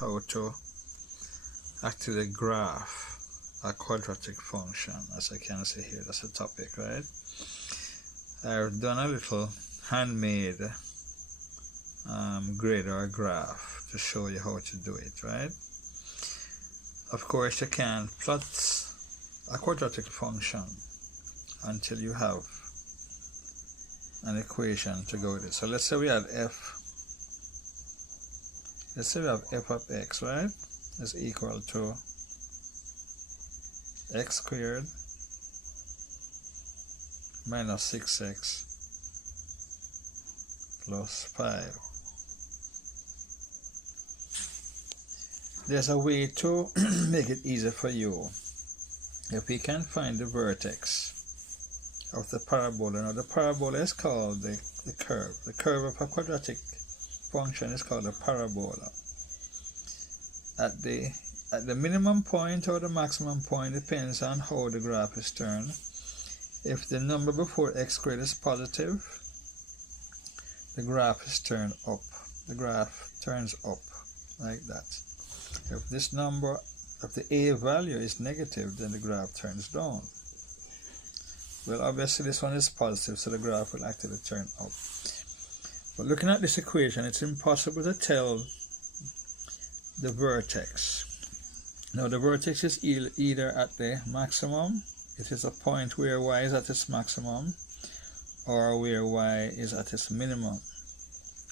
how to actually graph a quadratic function. As I can see here, that's a topic, right? I've done a little handmade grid or graph to show you how to do it, right? Of course, you can plot a quadratic function until you have an equation to go with it. So let's say we have f of x, right, is equal to x squared minus 6x plus 5. There's a way to make it easier for you. If we can find the vertex of the parabola. Now the parabola is called the curve. The curve of a quadratic function is called a parabola. At the minimum point or the maximum point depends on how the graph is turned. If the number before x squared is positive, the graph is turned up. The graph turns up like that. If this number, if the a value is negative, then the graph turns down. Well, obviously this one is positive, so the graph will actually turn up. But looking at this equation, it's impossible to tell the vertex. Now the vertex is either at the maximum, it is a point where y is at its maximum, or where y is at its minimum,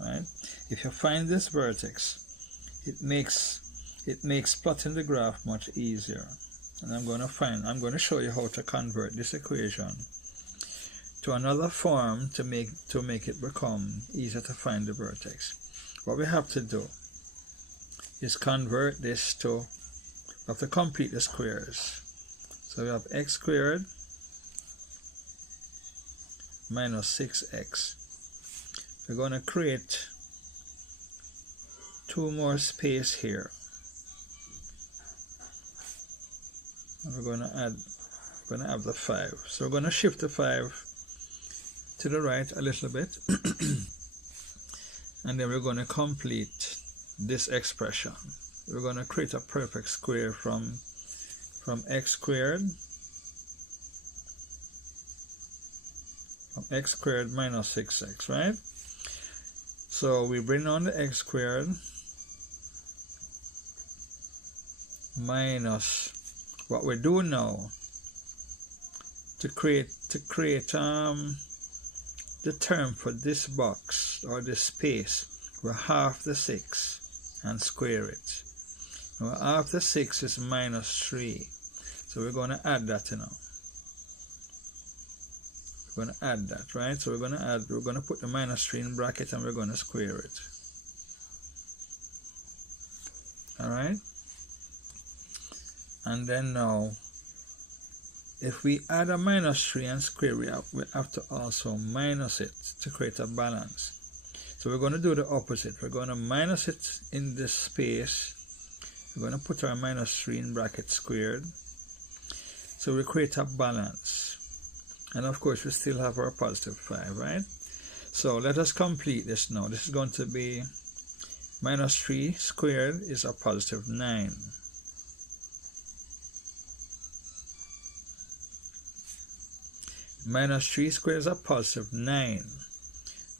right? If you find this vertex, it makes plotting the graph much easier. And I'm going to show you how to convert this equation to another form to make it become easier to find the vertex. What we have to do is convert this to, we have to complete the squares. So we have x squared minus 6x. We're going to create two more space here. And we're going to add the 5. So we're going to shift the 5 to the right a little bit. And then we're going to complete this expression. We're going to create a perfect square from x squared minus 6x, right? So we bring on the x squared minus what we do now to create the term for this box or this space. We half the 6 and square it. Now half the 6 is minus 3, so we're going to add that now. We're going to add that, right? So we're going to put the minus 3 in bracket and we're going to square it. All right. And then now, if we add a minus 3 and square, we have to also minus it to create a balance. So we're going to do the opposite. We're going to minus it in this space. We're going to put our minus 3 in bracket squared. So we create a balance. And of course, we still have our positive 5, right? So let us complete this now. This is going to be minus 3 squared is a positive 9. Minus 3 squared is a positive 9.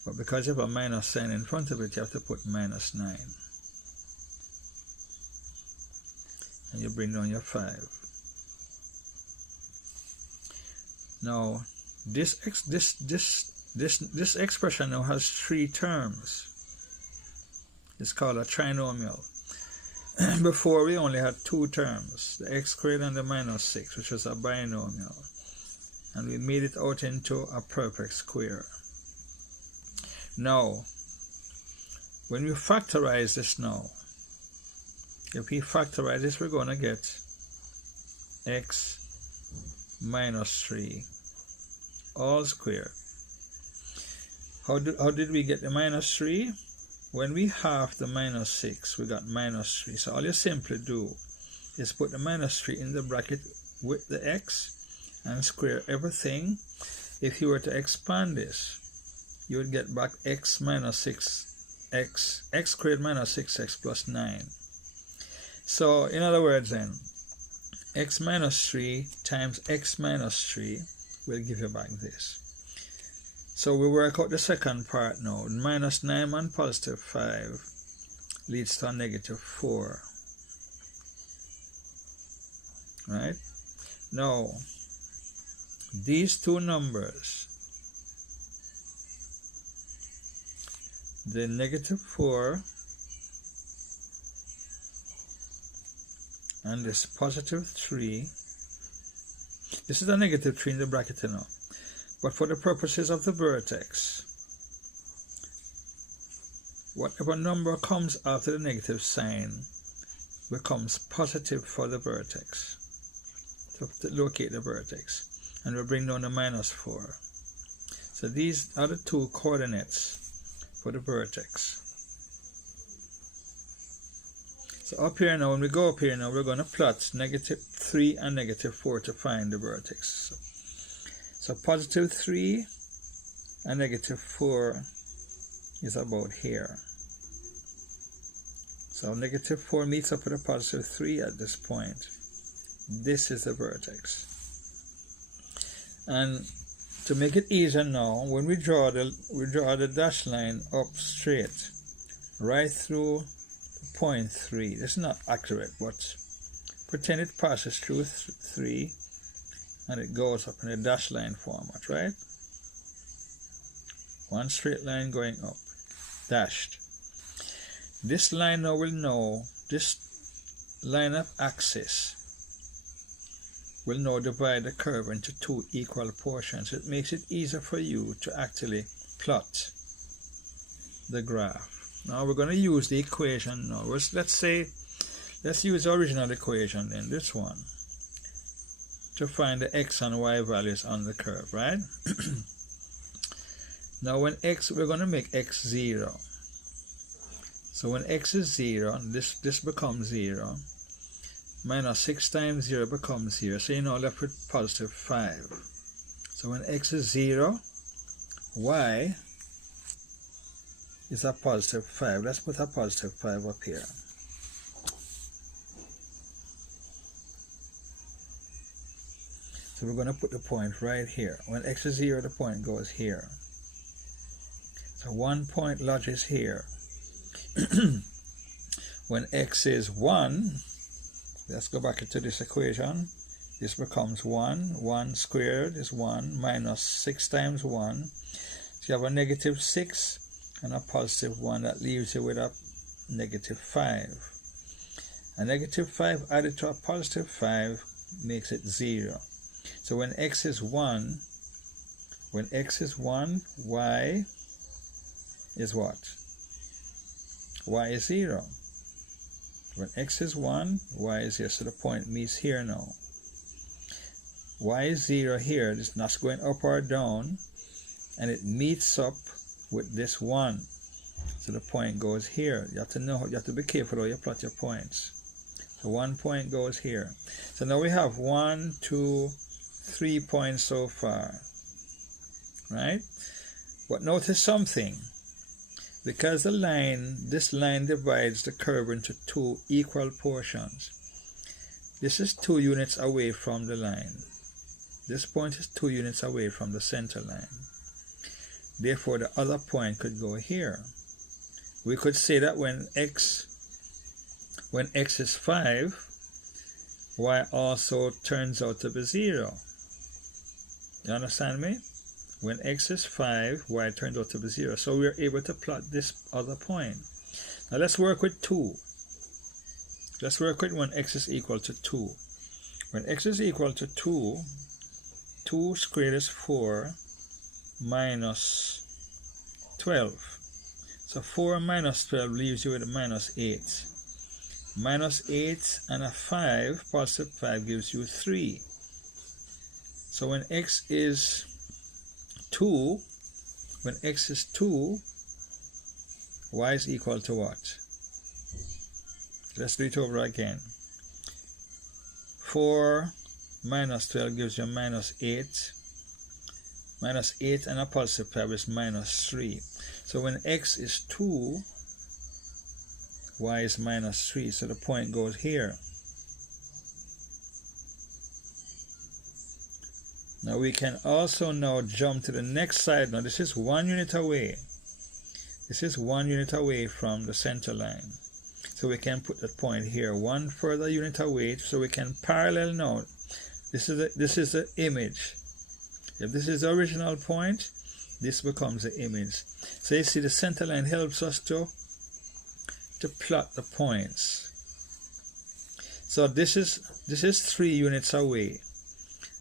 But because you have a minus sign in front of it, you have to put minus 9. And you bring down your 5. Now, this expression now has 3 terms. It's called a trinomial. Before we only had 2 terms, the x squared and the minus 6, which was a binomial. And we made it out into a perfect square. Now, when we factorize this now, if we factorize this, we're going to get x minus 3 all squared. How did we get the minus 3? When we half the minus 6, we got minus 3. So all you simply do is put the minus 3 in the bracket with the x and square everything. If you were to expand this, you would get back x minus 6x, x squared minus 6x plus 9. So in other words then, x minus 3 times x minus 3 will give you back this. So we work out the second part now. Minus 9 and positive 5 leads to a negative 4. Right? Now, these two numbers, the negative 4 and this positive 3, this is a negative 3 in the bracket now, but for the purposes of the vertex, whatever number comes after the negative sign becomes positive for the vertex, to locate the vertex, and we'll bring down the minus 4. So these are the two coordinates for the vertex. So up here now, when we go up here now, we're going to plot negative 3 and negative 4 to find the vertex. So positive 3 and negative 4 is about here. So negative 4 meets up with a positive 3 at this point. This is the vertex. And to make it easier now, when we draw the dashed line up straight, right through point 3. This is not accurate, but pretend it passes through 3 and it goes up in a dashed line format, right? One straight line going up, dashed. This line now will know, this line of axis will now divide the curve into two equal portions. It makes it easier for you to actually plot the graph. Now we're going to use the equation now. Let's use the original equation then, this one, to find the x and y values on the curve, right? Now when we're going to make x 0. So when x is 0, this becomes 0. Minus 6 times 0 becomes 0. So you're now left with positive 5. So when x is 0, y is a positive 5. Let's put a positive 5 up here. So we're going to put the point right here. When x is 0, the point goes here. So 1 point lodges here. When x is 1, let's go back into this equation. This becomes 1. 1 squared is 1 minus 6 times 1. So you have a negative 6 and a positive 1. That leaves you with a negative 5. A negative 5 added to a positive 5 makes it 0. So when x is 1, y is what? Y is 0. When x is 1, y is 0. So the point meets here now. Y is 0 here. It's not going up or down. And it meets up with this 1. So the point goes here. You have to be careful how you plot your points. So 1 point goes here. So now we have 1, 2, 3 points so far. Right? But notice something. Because this line divides the curve into two equal portions. This is 2 units away from the line. This point is 2 units away from the center line. Therefore, the other point could go here. We could say that when x is 5, y also turns out to be 0. You understand me? When x is 5, y turns out to be 0. So we're able to plot this other point. Now let's work with 2. Let's work with when x is equal to 2. When x is equal to 2, 2 squared is 4 minus 12. So 4 minus 12 leaves you with a minus 8. Minus 8 and a 5, positive 5 gives you 3. So when x is 2, y is equal to what? Let's do it over again. 4 minus 12 gives you minus 8. Minus 8 and a positive 5 is minus 3. So when x is 2, y is minus 3, so the point goes here. Now we can also now jump to the next side. Now this is 1 unit away. This is 1 unit away from the center line. So we can put that point here, 1 further unit away, so we can parallel now. This is the image. If this is the original point, this becomes the image. So you see the center line helps us to plot the points. So this is 3 units away.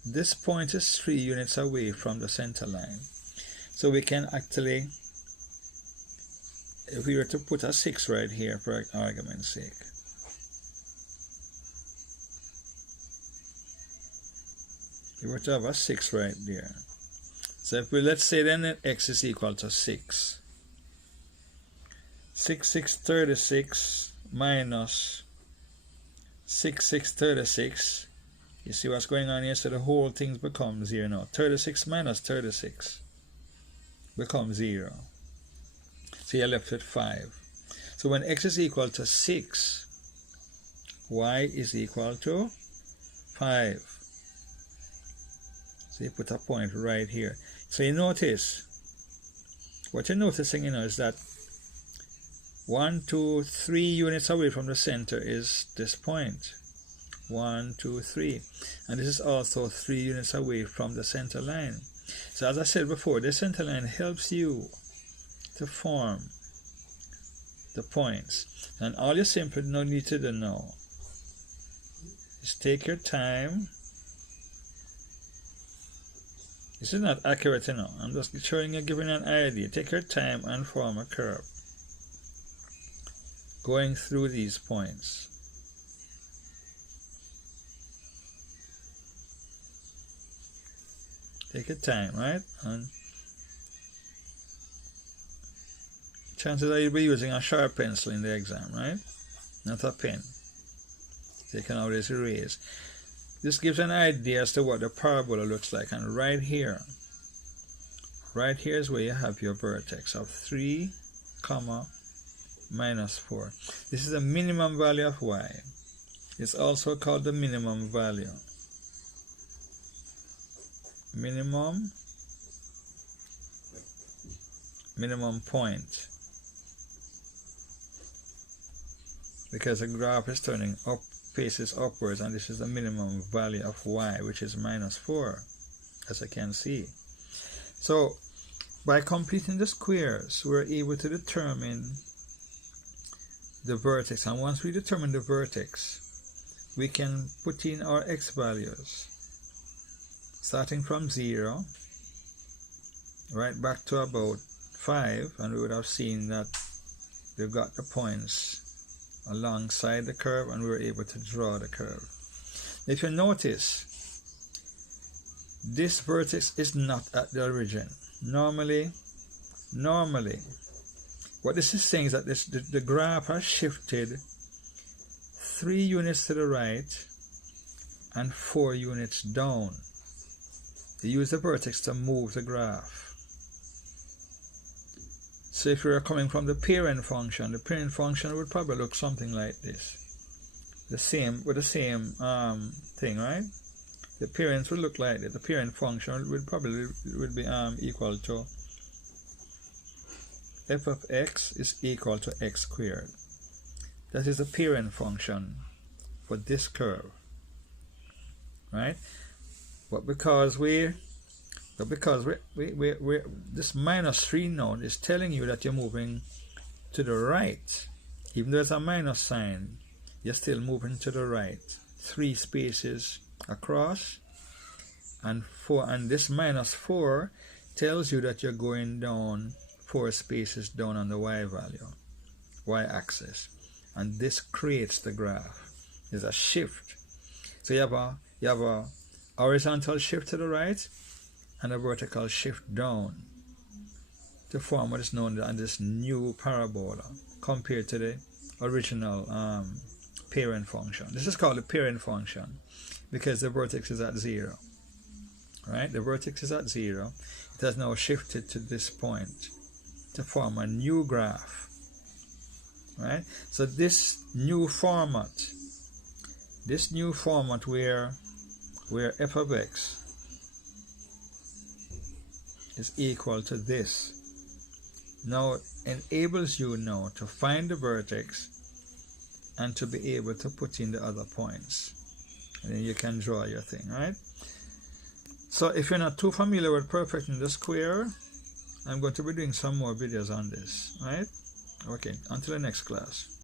This point is 3 units away from the center line. So we can actually, if we were to put a 6 right here for argument's sake, we were to have a 6 right there. So if we, let's say then that x is equal to 6. 6 36 minus 6 36. You see what's going on here? So the whole thing becomes 0 now. 36 minus 36 becomes 0. So you're left with 5. So when x is equal to 6, y is equal to 5. So you put a point right here. So you notice, what you're noticing, is that 1, 2, 3 units away from the center is this point. 1, 2, 3. And this is also 3 units away from the center line. So as I said before, the center line helps you to form the points. And all you simply need to do now is take your time. This is not accurate, I'm just showing you, giving an idea. Take your time and form a curve going through these points. Take your time, right? And chances are you'll be using a sharp pencil in the exam, right? Not a pen. So you can always erase. This gives an idea as to what the parabola looks like. And right here is where you have your vertex of 3, minus 4. This is the minimum value of y. It's also called the minimum value. Minimum point, because the graph is turning up, faces upwards, and this is the minimum value of y, which is minus 4, as I can see. So by completing the squares, we're able to determine the vertex, and once we determine the vertex, we can put in our x values starting from 0 right back to about 5, and we would have seen that we've got the points alongside the curve, and we were able to draw the curve. If you notice, this vertex is not at the origin. Normally what this is saying is that the graph has shifted 3 units to the right and 4 units down. You use the vertex to move the graph. So if we are coming from the parent function, the parent function would probably look something like this. With the same thing, right? The parents would look like that. The parent function would probably be equal to f of x is equal to x squared. That is the parent function for this curve, right? But because this minus 3 now is telling you that you're moving to the right. Even though there's a minus sign, you're still moving to the right. 3 spaces across, and this minus 4 tells you that you're going down 4 spaces down on the y-axis, and this creates the graph. There's a shift. So you have a horizontal shift to the right and a vertical shift down to form what is known as this new parabola compared to the original parent function. This is called the parent function because the vertex is at 0. Right? The vertex is at 0. It has now shifted to this point to form a new graph. right? So this new format where f of x is equal to this now enables you now to find the vertex and to be able to put in the other points, and then you can draw your thing, right? So if you're not too familiar with perfecting the square, I'm going to be doing some more videos on this, right? Okay, until the next class.